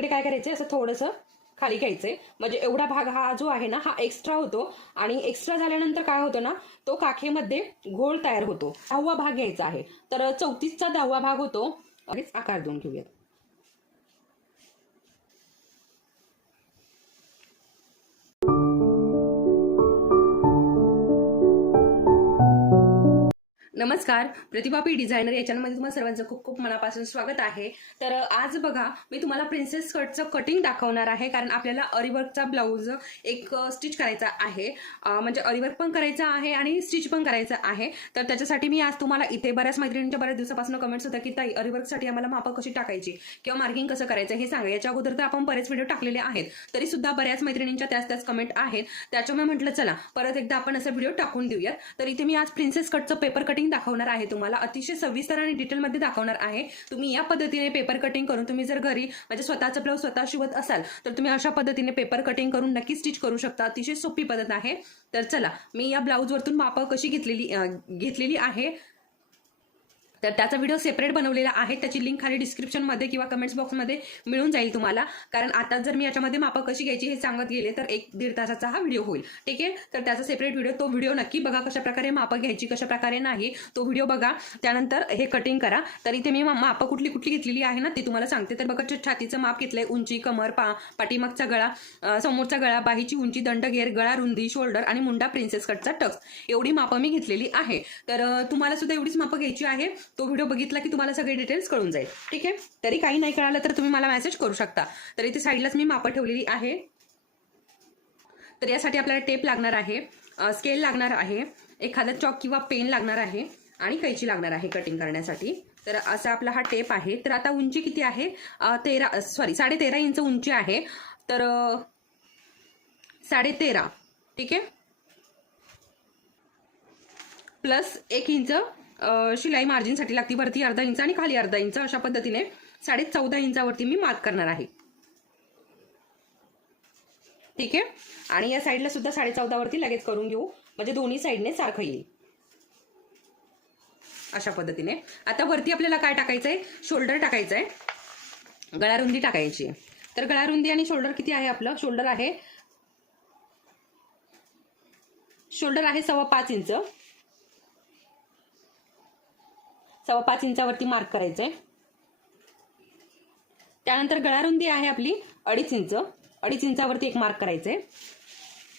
इकडे काय करायचंय, असं थोडंसं खाली घ्यायचंय, म्हणजे एवढा भाग हा जो आहे ना हा एक्स्ट्रा होतो. आणि एक्स्ट्रा झाल्यानंतर काय होतं ना, तो काखेमध्ये घोळ तयार होतो. 10वा भाग घ्यायचा आहे. तर 34चा 10वा भाग होतो. लगेच आकार देऊन घेऊयात. नमस्कार, प्रतिभा पी डिझायनर या चॅनलमध्ये तुम्हाला सर्वांचं खूप खूप मनापासून स्वागत आहे. तर आज बघा, मी तुम्हाला प्रिन्सेस स्कर्टचं कटिंग दाखवणार आहे, कारण आपल्याला अरीवर्कचा ब्लाऊज एक स्टिच करायचा आहे. म्हणजे अरीवर्क पण करायचा आहे आणि स्टिच पण करायचं आहे. तर त्याच्यासाठी मी आज तुम्हाला इथे बऱ्याच मैत्रिणींच्या बऱ्याच दिवसापासून कमेंट्स होत्या की ताई अरीवर्कसाठी आम्हाला मापं कशी टाकायची किंवा मार्किंग कसं करायचं हे सांगा. याच्या अगोदर तर आपण बरेच व्हिडिओ टाकलेले आहेत, तरी सुद्धा बऱ्याच मैत्रिणींच्या त्याच कमेंट आहेत. त्याच्यामुळे म्हटलं चला परत एकदा आपण असं व्हिडिओ टाकून देऊयात. तर इथे मी आज प्रिन्सेस कटचं पेपर कटिंग दाखवणार आहे, तुम्हाला अतिशय सविस्तर आणि डिटेलमध्ये दाखवणार आहे. तुम्ही या पद्धतीने पेपर कटिंग करून तुम्ही जर घरी म्हणजे स्वतःचं ब्लाऊज स्वतः शिवत असाल तर तुम्ही अशा पद्धतीने पेपर कटिंग करून नक्की स्टिच करू शकता. अतिशय सोपी पद्धत आहे. तर चला, मी या ब्लाऊजवरतून मापं कशी घेतलेली आहे तर त्याचा व्हिडिओ सेपरेट बनवलेला आहे. त्याची लिंक खाली डिस्क्रिप्शनमध्ये किंवा कमेंट्स बॉक्समध्ये मिळून जाईल तुम्हाला. कारण आता जर मी याच्यामध्ये मापं कशी घ्यायची हे सांगत गेले तर 1-1.5 तासाचा हा व्हिडिओ होईल. ठीक आहे, तर त्याचा सेपरेट व्हिडिओ, तो व्हिडिओ नक्की बघा. कशा प्रकारे मापं घ्यायची कशा प्रकारे नाही तो व्हिडिओ बघा, त्यानंतर हे कटिंग करा. तर इथे मी मापं कुठली घेतलेली आहे ना ते तुम्हाला सांगते. तर बघा, छातीचं माप घेतलंय, उंची, कमर, पाठीमागचा गळा, समोरचा गळा, बाहीची उंची, दंडघेर, गळा रुंदी, शोल्डर आणि मुंडा प्रिन्सेस कटचा टक्स, एवढी मापं मी घेतलेली आहे. तर तुम्हाला सुद्धा एवढीच मापं घ्यायची आहे. तो व्हिडिओ बघितला की तुम्हाला सगळे डिटेल्स कळून जाईल. ठीक आहे, तरी काही नाही कळालं तर तुम्ही मला मेसेज करू शकता. तर इथे साईडलाच मी मापं ठेवलेली आहे. तर यासाठी आपल्याला टेप लागणार आहे, स्केल लागणार आहे, एखादा चॉक किंवा पेन लागणार आहे आणि कैची लागणार आहे कटिंग करण्यासाठी. तर असा आपला हा टेप आहे. तर आता उंची किती आहे, 13.5 इंच उंची आहे. तर 13.5, ठीक आहे, प्लस 1 इंच शिलाई मार्जिनसाठी लागते. वरती अर्धा इंच आणि खाली अर्धा इंच, अशा पद्धतीने 14.5 इंचावरती मी मार्क करणार आहे. ठीक आहे, आणि या साईडला सुद्धा 14.5 वरती लगेच करून घेऊ, म्हणजे दोन्ही साईडने सारखं येईल अशा पद्धतीने. आता वरती आपल्याला काय टाकायचंय, शोल्डर टाकायचंय, गळारुंदी टाकायची. तर गळारुंदी आणि शोल्डर किती आहे आपलं, शोल्डर आहे 5.25 इंच. 5.25 इंचावरती मार्क करायचंय. त्यानंतर गळारुंदी आहे आपली 2.5 इंच. 2.5 इंचावरती एक मार्क करायचंय.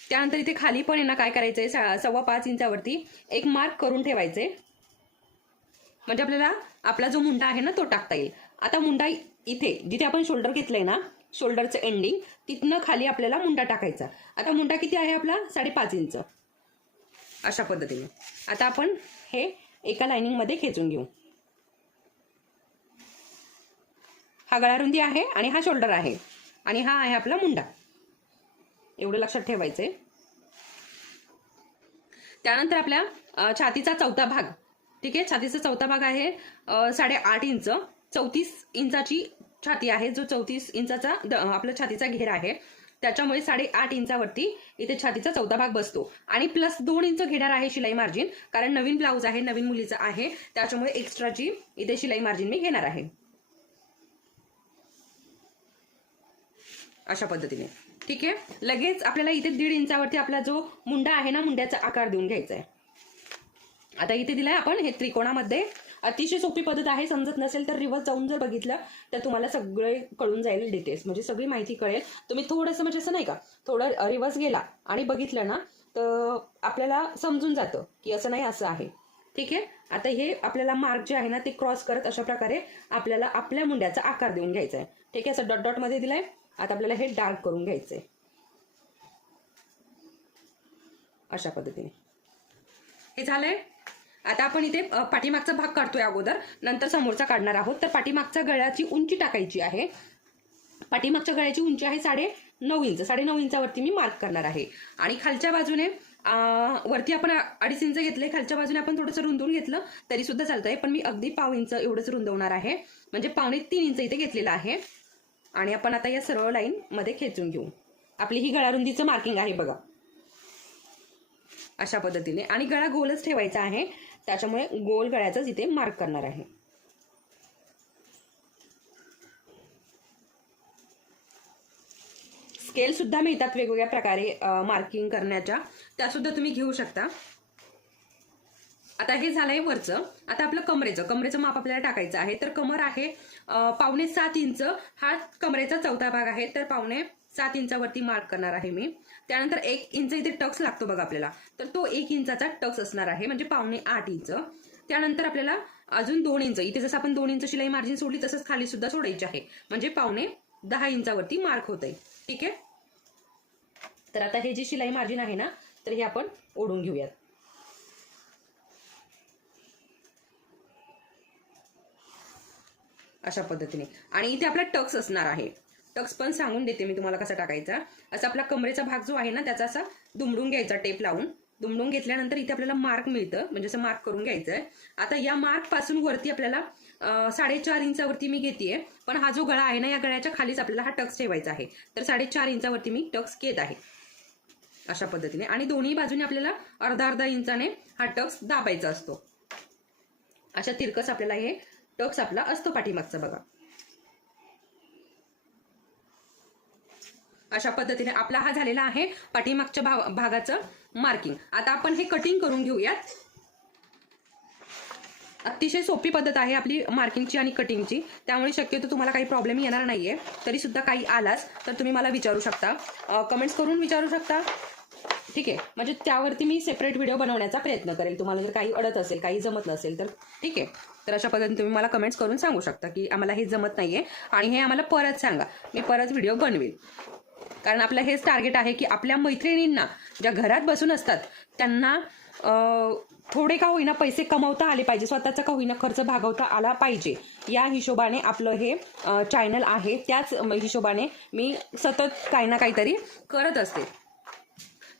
त्यानंतर इथे खाली पण आहे ना काय करायचंय, 5.25 इंचावरती एक मार्क करून ठेवायचंय, म्हणजे आपल्याला आपला जो मुंडा आहे ना तो टाकता येईल. आता मुंडा इथे जिथे आपण शोल्डर घेतलंय ना, शोल्डरचं एंडिंग तिथनं खाली आपल्याला मुंडा टाकायचा. आता मुंडा किती आहे आपला, 5.5 इंच अशा पद्धतीने. आता आपण हे एका लाइनिंगमध्ये खेचून घेऊ. हा गळारुंदी आहे आणि हा शोल्डर आहे आणि हा आहे आपला मुंडा, एवढं लक्षात ठेवायचंय. त्यानंतर आपल्या छातीचा चौथा भाग, ठीक आहे, छातीचा चौथा भाग आहे 8.5 इंच. 34 इंचाची छाती आहे, जो 34 इंचाचा आपला छातीचा घेर आहे, त्याच्यामुळे 8.5 इंचावरती इथे छातीचा चौथा भाग बसतो. आणि प्लस 2 इंच घेणार आहे शिलाई मार्जिन, कारण नवीन ब्लाऊज आहे, नवीन मुलीचा आहे, त्याच्यामुळे एक्स्ट्राची इथे शिलाई मार्जिन मी घेणार आहे अशा पद्धतीने. ठीक आहे, लगेच आपल्याला इथे 1.5 इंचावरती आपला जो मुंडा आहे ना, मुंड्याचा आकार देऊन घ्यायचा आहे. आता इथे दिलाय आपण हे त्रिकोणामध्ये. अतिशय सोपी पद्धत आहे. समजत नसेल तर रिव्हर्स जाऊन जर बघितलं तर तुम्हाला सगळे कळून जाईल, डिटेल्स म्हणजे सगळी माहिती कळेल. तुम्ही थोडंसं म्हणजे असं नाही का, थोडं रिव्हर्स गेला आणि बघितलं ना तर आपल्याला समजून जातं की असं नाही असं आहे. ठीक आहे, आता हे आपल्याला मार्क जे आहे ना ते क्रॉस करत अशा प्रकारे आपल्याला आपल्या मुंड्याचा आकार देऊन घ्यायचा आहे. ठीक आहे, असं डॉट डॉट मध्ये दिलाय. आता आपल्याला हे डार्क करून घ्यायचंय अशा पद्धतीने. हे झालंय. आता आपण इथे पाठीमागचा भाग काढतोय अगोदर, नंतर समोरचा काढणार आहोत. तर पाठीमागच्या गळ्याची उंची टाकायची आहे. पाठीमागच्या गळ्याची उंची आहे 9.5 इंच. 9.5 इंचावरती मी मार्क करणार आहे. आणि खालच्या बाजूने वरती आपण 2.5 इंच घेतले, खालच्या बाजूने आपण थोडंसं रुंदवून घेतलं तरी सुद्धा चालतंय, पण मी अगदी 1.5 इंच एवढंच रुंदवणार आहे, म्हणजे 2.25 इंच इथे घेतलेलं आहे. आणि आपण आता या सरळ लाईन मध्ये खेचून घेऊ. आपली ही गळारुंदीचं मार्किंग आहे बघा अशा पद्धतीने. आणि गळा गोलच ठेवायचा आहे, त्याच्यामुळे गोल गळ्याचाच इथे मार्क करणार आहे. स्केल सुद्धा मिळतात वेगवेगळ्या प्रकारे मार्किंग करण्याच्या, त्या सुद्धा तुम्ही घेऊ शकता. आता हे झालंय वरचं. आता आपलं कमरेचं माप आपल्याला टाकायचं आहे. तर कमर आहे 7.25 इंच, हा कमरेचा चौथा भाग आहे. तर 7.25 इंचावरती मार्क करणार आहे मी. त्यानंतर 1 इंच इथे टक्स लागतो बघा आपल्याला, तर तो 1 इंचाचा टक्स असणार आहे, म्हणजे 7.25 इंच. त्यानंतर आपल्याला अजून 2 इंच, इथे जसं आपण 2 इंच शिलाई मार्जिन सोडली तसंच खाली सुद्धा सोडायची आहे, म्हणजे 9.10 इंचावरती मार्क होतंय. ठीक आहे. तर आता हे जी शिलाई मार्जिन आहे ना, तर हे आपण ओढून घेऊयात. अशा पद्धतीने. आणि इथे आपला टक्स असणार आहे. टक्स पण सांगून देते मी तुम्हाला कसा टाकायचा. असा आपला कमरेचा भाग जो आहे ना, त्याचा असा दुमडून घ्यायचा, टेप लावून दुमडून घेतल्यानंतर इथे आपल्याला मार्क मिळतं, म्हणजे असं मार्क करून घ्यायचं आहे. आता या मार्क पासून वरती आपल्याला 4.5 इंचावरती मी घेतेय, पण हा जो गळा आहे ना, या गळ्याच्या खालीच आपल्याला हा टक्स ठेवायचा आहे. तर 4.5 इंचावरती मी टक्स घेत आहे अशा पद्धतीने. आणि दोन्ही बाजूने आपल्याला अर्धा इंचाने हा टक्स दाबायचा असतो. अशा तिरकस आपल्याला हे टक्स आपला असतो पाठीमागचा बघा. अशा पद्धतीने आपला हा झालेला आहे पाठीमागच्या भागाचं मार्किंग. आता आपण हे कटिंग करून घेऊयात. अतिशय सोपी पद्धत आहे आपली मार्किंगची आणि कटिंगची, त्यामुळे शक्यतो तुम्हाला काही प्रॉब्लेम येणार नाहीये. तरी सुद्धा काही आलाच तर तुम्ही मला विचारू शकता, कमेंट्स करून विचारू शकता. ठीक आहे, म्हणजे त्यावरती मी सेपरेट व्हिडिओ बनवण्याचा प्रयत्न करेल. तुम्हाला जर काही अडत असेल, काही जमत नसेल तर ठीक आहे. तर अशा पद्धतीने तुम्ही मला कमेंट्स करून सांगू शकता की आम्हाला हे जमत नाहीये आणि हे आम्हाला परत सांगा, मी परत व्हिडिओ बनवेल. कारण आपलं हेच टार्गेट आहे की आपल्या मैत्रिणींना ज्या घरात बसून असतात त्यांना थोडे का होईना पैसे कमवता आले पाहिजे, स्वतःचा का होईना खर्च भागवता आला पाहिजे, या हिशोबाने आपलं हे चॅनल आहे. त्याच हिशोबाने मी सतत काही ना काहीतरी करत असते.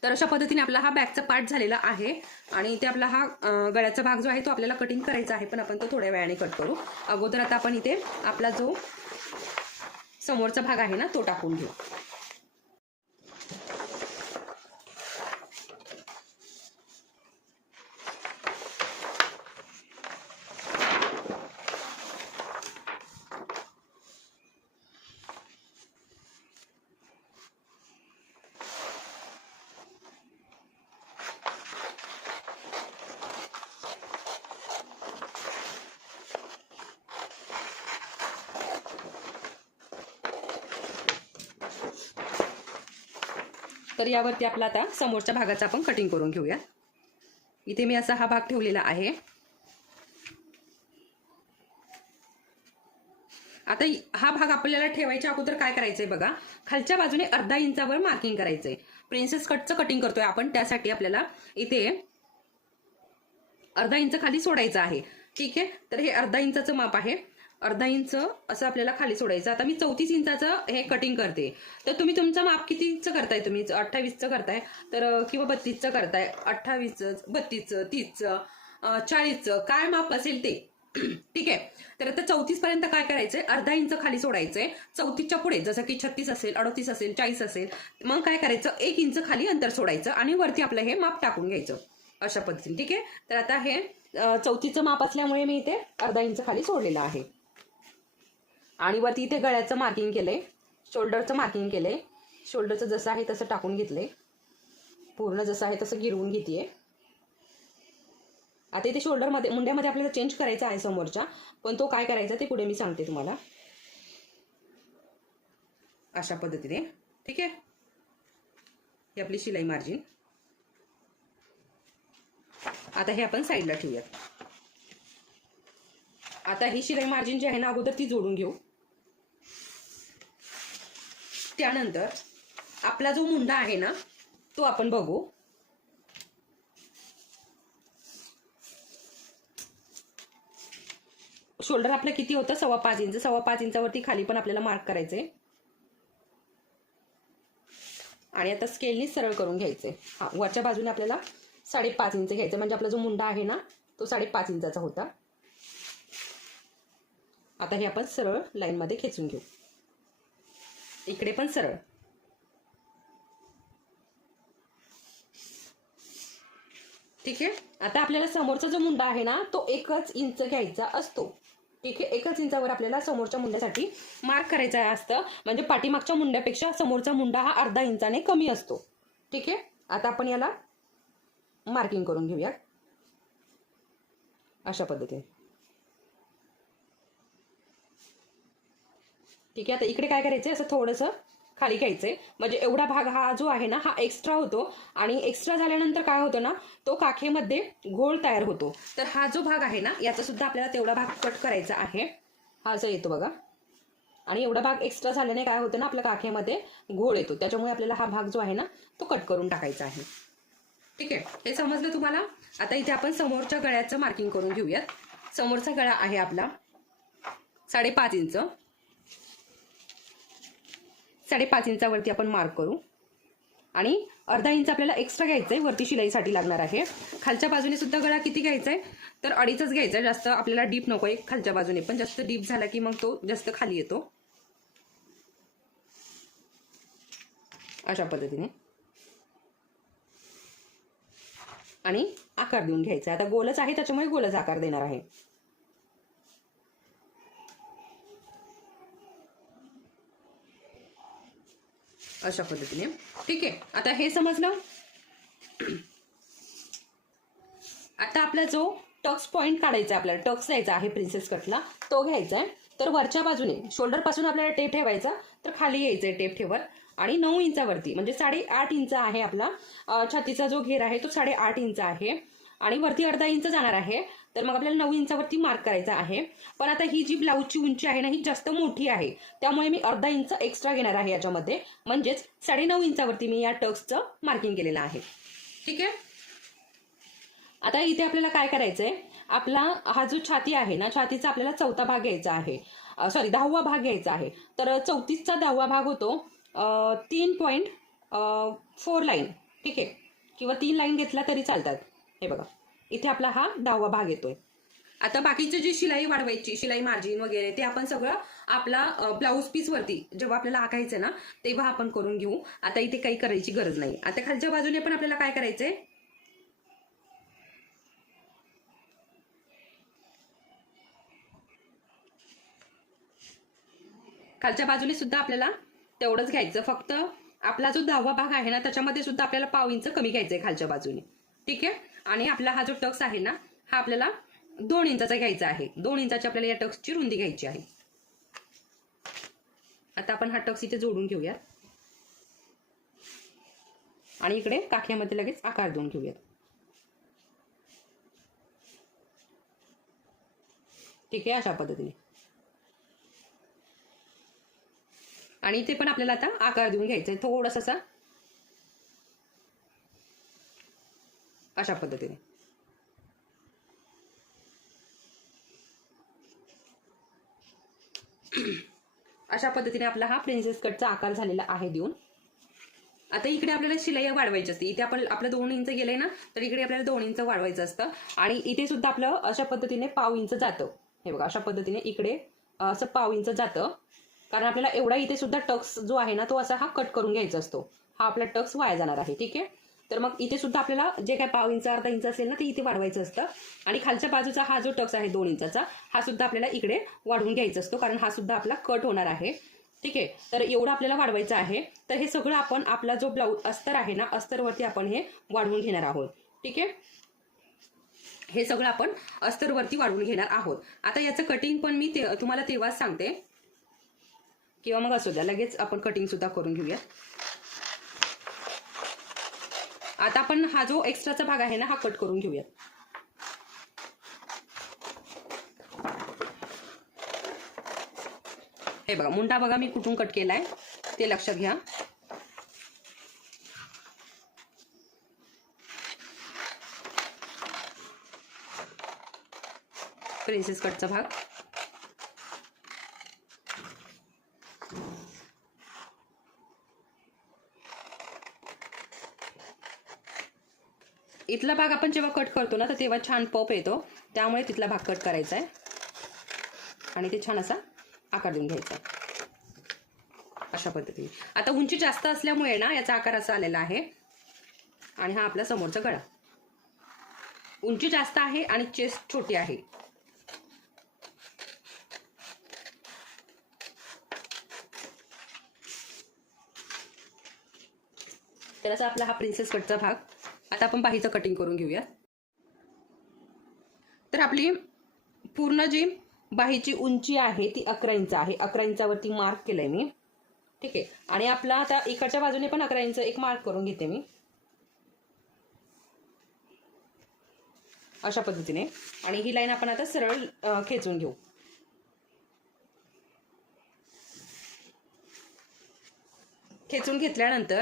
तर अशा पद्धतीने आपला हा बॅकचा पार्ट झालेला आहे. आणि इथे आपला हा गळ्याचा भाग जो आहे तो आपल्याला कटिंग करायचा आहे, पण आपण तो थोड्या वेळाने कट करू. अगोदर आता आपण इथे आपला जो समोरचा भाग आहे ना, तो टाकून घेऊ. तर यावरती आपला आता समोरच्या भागाचा आपण कटिंग करून घेऊया. इथे मी असा हा भाग ठेवलेला आहे. आता हा भाग आपल्याला ठेवायच्या अगोदर काय करायचंय बघा, खालच्या बाजूने अर्धा इंचावर मार्किंग करायचंय. प्रिन्सेस कटचं कटिंग करतोय आपण, त्यासाठी आपल्याला इथे अर्धा इंच खाली सोडायचं आहे. ठीक आहे, तर हे अर्धा इंचाचं माप आहे. अर्धा इंच असं आपल्याला खाली सोडायचं. आता मी 34 इंचाचं हे कटिंग करते. तर तुम्ही तुमचं माप कितीचं करताय, तुम्ही 28चं करताय तर किंवा 32चं करताय, 28चं, 32चं, 30चं, 40चं, काय माप असेल ते. ठीक आहे. तर आता 34 पर्यंत काय करायचंय, अर्धा इंच खाली सोडायचंय. 34च्या पुढे जसं की 36 असेल, 38 असेल, 40 असेल, मग काय करायचं, 1 इंच खाली अंतर सोडायचं आणि वरती आपलं हे माप टाकून घ्यायचं अशा पद्धतीने. ठीक आहे. तर आता हे 34चं माप असल्यामुळे मी इथे अर्धा इंच खाली सोडलेलं आहे. आणि वरती इथे गळ्याचं मार्किंग केलंय, शोल्डरचं मार्किंग केलंय. शोल्डरचं जसं आहे तसं टाकून घेतलंय, पूर्ण जसं आहे तसं गिरवून घेतेय. आता इथे शोल्डरमध्ये, मुंड्यामध्ये आपल्याला चेंज करायचा आहे समोरच्या, पण तो काय करायचा ते पुढे मी सांगते तुम्हाला. अशा पद्धतीने. ठीक आहे, ही आपली शिलाई मार्जिन. आता हे आपण साईडला ठेवूयात. आता ही शिलाई मार्जिन जी आहे ना, अगोदर ती जोडून घेऊ. त्यानंतर आपला जो मुंडा आहे ना, तो आपण बघू. शोल्डर आपलं किती होतं, 5.25 इंच. 5.25 इंचावरती खाली पण आपल्याला मार्क करायचंय. आणि आता स्केलनी सरळ करून घ्यायचंय. हा, वरच्या बाजूने आपल्याला 5.5 इंच घ्यायचं, म्हणजे आपला जो मुंडा आहे ना तो 5.5 इंचाचा होता. आता हे आपण सरळ लाईन मध्ये खेचून घेऊ. इकडे पण सरळ. ठीक आहे. आता आपल्याला समोरचा जो मुंडा आहे ना तो 1 इंच घ्यायचा असतो. ठीक आहे, 1 इंचावर आपल्याला समोरच्या मुंड्यासाठी मार्क करायचा असतं. म्हणजे पाठीमागच्या मुंड्यापेक्षा समोरचा मुंडा हा अर्धा इंचाने कमी असतो. ठीक आहे, आता आपण याला मार्किंग करून घेऊया अशा पद्धतीने. ठीक आहे, आता इकडे काय करायचंय, असं थोडंसं खाली घ्यायचंय. म्हणजे एवढा भाग हा जो आहे ना हा एक्स्ट्रा होतो. आणि एक्स्ट्रा झाल्यानंतर काय होतं ना, तो काखेमध्ये घोळ तयार होतो. तर हा जो भाग आहे ना याचा सुद्धा आपल्याला तेवढा भाग कट करायचा आहे. हा असं येतो बघा. आणि एवढा भाग एक्स्ट्रा झाल्याने काय होतं ना, आपल्या काखेमध्ये घोळ येतो. त्याच्यामुळे आपल्याला हा भाग जो आहे ना तो कट करून टाकायचा आहे. ठीक आहे, हे समजलं तुम्हाला. आता इथे आपण समोरच्या गळ्याचं मार्किंग करून घेऊयात. समोरचा गळा आहे आपला 5.5 इंच. 5.5 इंचावरती आपण मार्क करू. आणि अर्धा इंच आपल्याला एक्स्ट्रा घ्यायचंय, वरती शिलाईसाठी लागणार आहे. खालच्या बाजूने सुद्धा गळा किती घ्यायचा आहे, तर 2.5च घ्यायचा आहे. जास्त आपल्याला डीप नकोय खालच्या बाजूने, पण जास्त डीप झाला की मग तो जास्त खाली येतो. अशा पद्धतीने. आणि आकार देऊन घ्यायचा. आता गोलच आहे त्याच्यामुळे गोलच आकार देणार आहे. अशा पद्धतीने. ठीक आहे, आता हे समजलं. आता आपला जो टक्स पॉइंट काढायचा, आपल्याला टक्स द्यायचा आहे प्रिन्सेस कटला, तो घ्यायचा आहे. तर वरच्या बाजूने शोल्डर पासून आपल्याला टेप ठेवायचा, तर खाली यायचंय टेप ठेवत. आणि 9 इंचावरती म्हणजे 8.5 इंच आहे आपला छातीचा जो घेर आहे तो 8.5 इंच आहे. आणि वरती अर्धा इंच जाणार आहे. तर मग आपल्याला 9 इंचावरती मार्क करायचा आहे. पण आता ही जी ब्लाऊजची उंची आहे ना ही जास्त मोठी आहे, त्यामुळे मी अर्धा इंच एक्स्ट्रा घेणार आहे याच्यामध्ये. म्हणजेच 9.5 इंचावरती मी या टक्सचं मार्किंग केलेलं आहे. ठीक आहे, आता इथे आपल्याला काय करायचंय, आपला हा जो छाती आहे ना, छातीचा आपल्याला 4था भाग घ्यायचा आहे. 10वा भाग घ्यायचा आहे. तर 34चा 10वा भाग होतो 3.4 लाईन. ठीक आहे, किंवा 3 लाईन घेतला तरी चालतात. हे बघा, इथे आपला हा 10वा भाग येतोय. आता बाकीचे जे शिलाई वाढवायची, शिलाई मार्जिन वगैरे ते आपण सगळं आपला ब्लाऊज पीस वरती जेव्हा आपल्याला आखायचं ना तेव्हा आपण करून घेऊ. आता इथे काही करायची गरज नाही. आता खालच्या बाजूने पण आपल्याला काय करायचंय, खालच्या बाजूने सुद्धा आपल्याला तेवढंच घ्यायचं. फक्त आपला जो 10वा भाग आहे ना त्याच्यामध्ये सुद्धा आपल्याला 1/2 इंच कमी घ्यायचंय खालच्या बाजूने. ठीक आहे, आणि आपला हा जो टक्स आहे ना हा आपल्याला 2 इंचाचा घ्यायचा आहे. 2 इंचाची आपल्याला या टक्सची रुंदी घ्यायची आहे. आता आपण हा टक्स इथे जोडून घेऊयात. आणि इकडे काख्यामध्ये लगेच आकार देऊन घेऊयात. ठीक आहे, अशा पद्धतीने. आणि इथे पण आपल्याला आता आकार देऊन घ्यायचा आहे थोडासा अशा पद्धतीने. अशा पद्धतीने आपला हा प्रिन्सेस कटचा आकार झालेला आहे देऊन. आता इकडे आपल्याला शिलाई वाढवायची असते. इथे आपण आपलं 2 इंच गेलंय ना, तर इकडे आपल्याला 2 इंच वाढवायचं असतं. आणि इथे सुद्धा आपलं अशा पद्धतीने 1/2 इंच जातं. हे बघा, अशा पद्धतीने इकडे असं 1/2 इंच जातं. कारण आपल्याला एवढा इथे सुद्धा टक्स जो आहे ना तो असा हा कट करून घ्यायचा असतो. हा आपला टक्स वाया जाणार आहे. ठीक आहे, तर मग इथे सुद्धा आपल्याला जे काय 1/2 इंच अर्धा इंच असेल ना ते इथे वाढवायचं असतं. आणि खालच्या बाजूचा हा जो टक्स आहे 2 इंचाचा हा सुद्धा आपल्याला इकडे वाढवून घ्यायचा असतो, कारण हा सुद्धा आपला कट होणार आहे. ठीक आहे, तर एवढं आपल्याला वाढवायचं आहे. तर हे सगळं आपण आपला जो ब्लाऊज अस्तर आहे ना अस्तरवरती आपण हे वाढवून घेणार आहोत. ठीक आहे, हे सगळं आपण अस्तरवरती वाढवून घेणार आहोत. आता याचं कटिंग पण मी तुम्हाला तेव्हाच सांगते, किंवा मग असू द्या लगेच आपण कटिंग सुद्धा करून घेऊया. आता आपण हा जो एक्स्ट्राचा भाग आहे ना हा कट करून घेऊया. हे बघा, मुंडा बघा मी कुठून कट केलाय ते लक्षात घ्या. प्रिन्सेस कटचा भाग. इथला भाग आपण जेव्हा कट करतो ना तर तेव्हा छान पप येतो, त्यामुळे तिथला भाग कट करायचा आहे. आणि ते छान असा आकार देऊन घ्यायचा आहे अशा पद्धतीने. आता उंची जास्त असल्यामुळे ना याचा आकार असा आलेला आहे. आणि हा आपला समोरचा गळा. उंची जास्त आहे आणि चेस्ट छोटी आहे. तर असा आपला हा प्रिन्सेस कटचा भाग. आता आपण बाहीचं कटिंग करून घेऊया. तर आपली पूर्ण जी बाहीची उंची आहे ती 11 इंच आहे. 11 इंचावरती मार्क केलंय मी. ठीक आहे. आणि आपला आता इकडच्या बाजूने पण 11 इंच एक मार्क करून घेते मी अशा पद्धतीने. आणि ही लाईन आपण आता सरळ खेचून घेऊ. खेचून घेतल्यानंतर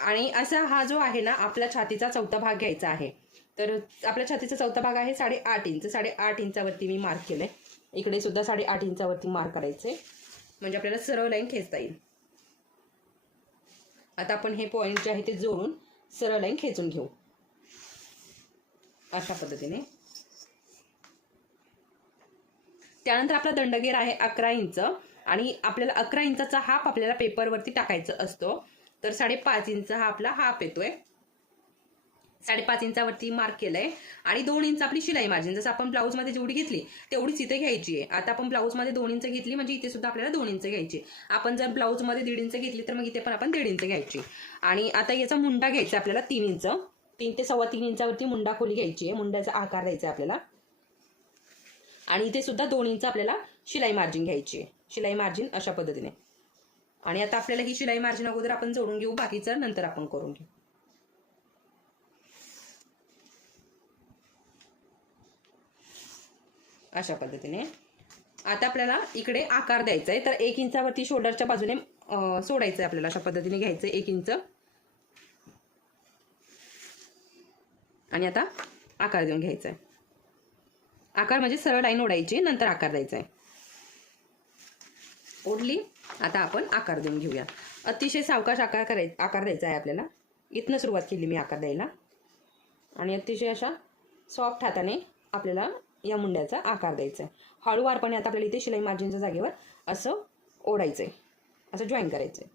आणि असा हा जो आहे ना आपल्या छातीचा चौथा भाग घ्यायचा आहे. तर आपल्या छातीचा चौथा भाग आहे 8.5 इंच. 8.5 इंचावरती मी मार्क केलंय. इकडे सुद्धा 8.5 इंचावरती मार्क करायचे म्हणजे आपल्याला सरळ लाईन खेचता येईल. आता आपण हे पॉइंट जे आहे ते जोडून सरळ लाईन खेचून घेऊ अशा पद्धतीने. त्यानंतर आपला दंडगेर आहे 11 इंच आणि आपल्याला 11 इंचाचा हाफ आपल्याला पेपरवरती टाकायचा असतो. तर 5.5 इंच हा आपला हाफ येतोय. 5.5 इंचावरती मार्क केलंय. आणि 2 इंच आपली शिलाई मार्जिन जसं आपण ब्लाऊजमध्ये जेवढी घेतली तेवढीच इथे घ्यायची आहे. आता आपण ब्लाऊजमध्ये 2 इंच घेतली म्हणजे इथे सुद्धा आपल्याला 2 इंच घ्यायची. आपण जर ब्लाऊजमध्ये 1.5 इंच घेतली तर मग इथे पण आपण 1.5 इंच घ्यायची. आणि आता याचा मुंडा घ्यायचा आपल्याला 3 इंच. 3 ते 3.25 इंचावरती मुंडा खोली घ्यायची आहे. मुंड्याचा आकार द्यायचा आपल्याला. आणि इथे सुद्धा 2 इंच आपल्याला शिलाई मार्जिन घ्यायची आहे. शिलाई मार्जिन अशा पद्धतीने. आणि आता आपल्याला ही शिलाई मार्जिन अगोदर आपण जोडून घेऊ. बाकीचं नंतर आपण करून घेऊ अशा पद्धतीने. आता आपल्याला इकडे आकार द्यायचा आहे. तर 1 इंचावरती शोल्डरच्या बाजूने सोडायचं आहे आपल्याला. अशा पद्धतीने घ्यायचं 1 इंच. आणि आता आकार देऊन घ्यायचा आहे. आकार म्हणजे सरळ लाईन ओढायची नंतर आकार द्यायचा आहे. ओढली. आता आपण आकार देऊन घेऊया. अतिशय सावकाश आकार द्यायचा आहे आपल्याला. इथनं सुरुवात केली मी आकार द्यायला. आणि अतिशय अशा सॉफ्ट हाताने आपल्याला या मुंड्याचा आकार द्यायचा आहे. हळूवारपणे आता आपल्याला इथे शिलाई मार्जिनच्या जागेवर असं ओढायचं आहे. असं जॉईन करायचं आहे.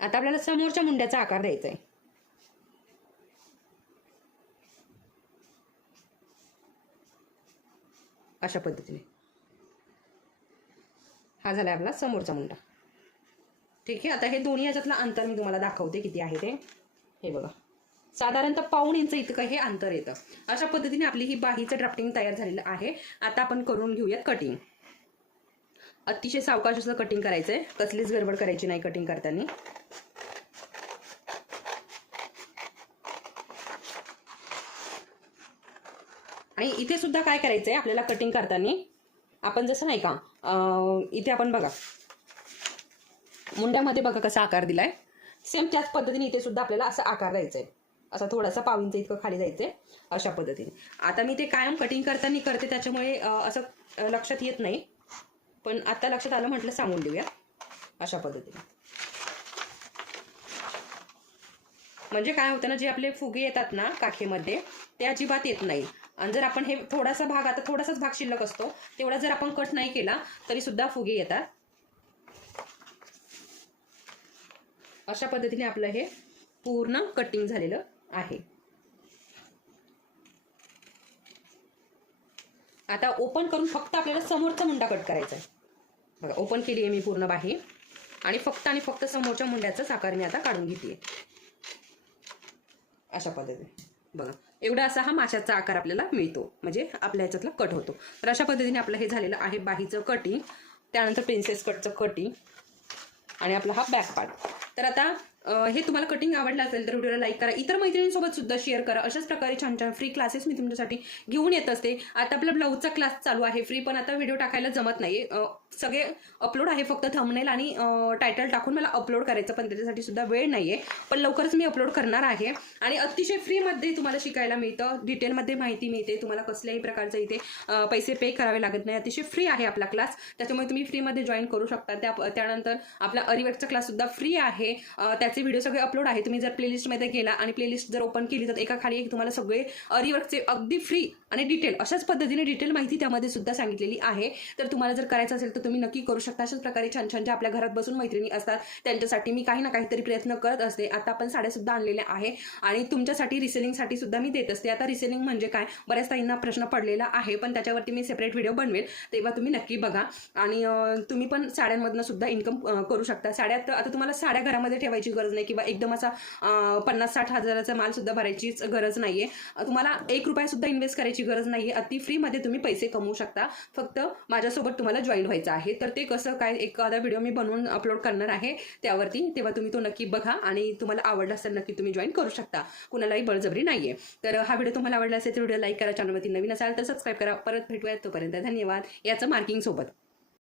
आता आपल्याला समोरच्या मुंड्याचा आकार द्यायचा आहे. अशा पद्धतीने. हा झाला आपला समोरचा मुंडा. ठीक आहे. आता हे दोन्ही याच्यातलं अंतर मी तुम्हाला दाखवते किती आहे ते. हे बघा साधारणतः 1.5 इंच इतकं हे अंतर येतं. अशा पद्धतीने आपली ही बाहीचं ड्राफ्टिंग तयार झालेलं आहे. आता आपण करून घेऊयात कटिंग. अतिशय सावकाश असं कटिंग करायचंय. कसलीच गडबड करायची नाही कटिंग करताना. आणि इथे सुद्धा काय करायचंय आपल्याला कटिंग करताना आपण जसं नाही का इथे आपण बघा मुंड्यामध्ये बघा कसा आकार दिलाय. सेम त्याच पद्धतीने इथे सुद्धा आपल्याला असा आकार द्यायचा आहे. असा थोडासा 1.5 इंच इतकं खाली जायचंय अशा पद्धतीने. आता मी ते कायम कटिंग करताना करते त्याच्यामुळे असं लक्षात येत नाही. पण आता लक्षात आलं म्हटलं सांगून देऊया अशा पद्धतीने. म्हणजे काय होतं ना जे आपले फुगे येतात ना काखेमध्ये ते अजिबात येत नाही. आणि जर आपण हे थोडासा भाग आता थोडासाच भाग शिल्लक असतो तेवढा जर आपण कट नाही केला तरी सुद्धा फुगे येतात. अशा पद्धतीने आपलं हे पूर्ण कटिंग झालेलं आहे. आता ओपन करून फक्त आपल्याला समोरचा मुंडा कट करायचा आहे. बघा ओपन केली आहे मी पूर्ण बाही आणि फक्त समोरच्या मुंड्याचा आकार मी आता काढून घेते अशा पद्धतीने. बघा एवढा असा हा माशाचा आकार आपल्याला मिळतो म्हणजे आपल्या ह्याच्यातला कट होतो. तर अशा पद्धतीने आपलं हे झालेलं आहे बाहीचं कटिंग. त्यानंतर प्रिन्सेस कटचं कटिंग आणि आपला हा बॅक पार्ट. तर आता हे तुम्हाला कटिंग आवडलं असेल तर व्हिडिओला लाईक करा. इतर मैत्रिणींसोबत सुद्धा शेअर करा. अशाच प्रकारे छान छान फ्री क्लासेस मी तुमच्यासाठी घेऊन येत असते. आता आपला ब्लाऊजचा क्लास चालू आहे फ्री. पण आता व्हिडिओ टाकायला जमत नाही. सगळे अपलोड आहे फक्त थंबनेल आणि टायटल टाकून मला अपलोड करायचं पण त्याच्यासाठी सुद्धा वेळ नाहीये. पण लवकरच मी अपलोड करणार आहे. आणि अतिशय फ्रीमध्ये तुम्हाला शिकायला मिळतं. डिटेलमध्ये माहिती मिळते. तुम्हाला कसल्याही प्रकारचं इथे पैसे पे करावे लागत नाही. अतिशय फ्री आहे आपला क्लास. त्याच्यामुळे तुम्ही फ्रीमध्ये जॉईन करू शकता. त्यानंतर आपला अरिवर्कचा क्लास सुद्धा फ्री आहे. त्याचे व्हिडिओ सगळे अपलोड आहे. तुम्ही जर प्लेलिस्टमध्ये गेला आणि प्लेलिस्ट जर ओपन केली तर एका खाली एक तुम्हाला सगळे अरिवर्कचे अगदी फ्री आणि डिटेल अशाच पद्धतीने डिटेल माहिती त्यामध्ये सुद्धा सांगितलेली आहे. तर तुम्हाला जर करायचं असेल तर तुम्ही नक्की करू शकता. अशाच प्रकारे छान छान ज्या आपल्या घरात बसून मैत्रिणी असतात त्यांच्यासाठी मी काही ना काहीतरी प्रयत्न करत असते. आता आपण साड्या सुद्धा आणलेल्या आहे आणि तुमच्यासाठी रिसेलिंगसाठी सुद्धा मी देत असते. आता रिसेलिंग म्हणजे काय बऱ्याच ताईंना प्रश्न पडलेला आहे पण त्याच्यावरती मी सेपरेट व्हिडिओ बनवेल तेव्हा तुम्ही नक्की बघा. आणि तुम्ही पण साड्यांमधनं सुद्धा इन्कम करू शकता. साड्यात आता तुम्हाला साड्या घरामध्ये ठेवायची गरज नाही किंवा एकदम असा 50-60 हजाराचा माल सुद्धा भरायचीच गरज नाहीये. तुम्हाला 1 रुपया सुद्धा इन्व्हेस्ट करायची गरज नाहीये. अति फ्रीमध्ये तुम्ही पैसे कमवू शकता. फक्त माझ्यासोबत तुम्हाला जॉईन व्हायचं आहे. तर ते कसं काय एखादा व्हिडिओ मी बनवून अपलोड करणार आहे त्यावरती, तेव्हा तुम्ही तो नक्की बघा आणि तुम्हाला आवडला असेल नक्की तुम्ही जॉईन करू शकता. कुणालाही बळजबरी नाहीये. तर हा व्हिडिओ तुम्हाला आवडला असेल तर व्हिडिओ लाईक करा, चॅनलवरती नवीन असाल तर सबस्क्राईब करा. परत भेटूया, तोपर्यंत धन्यवाद. याचं मार्किंग सोबत.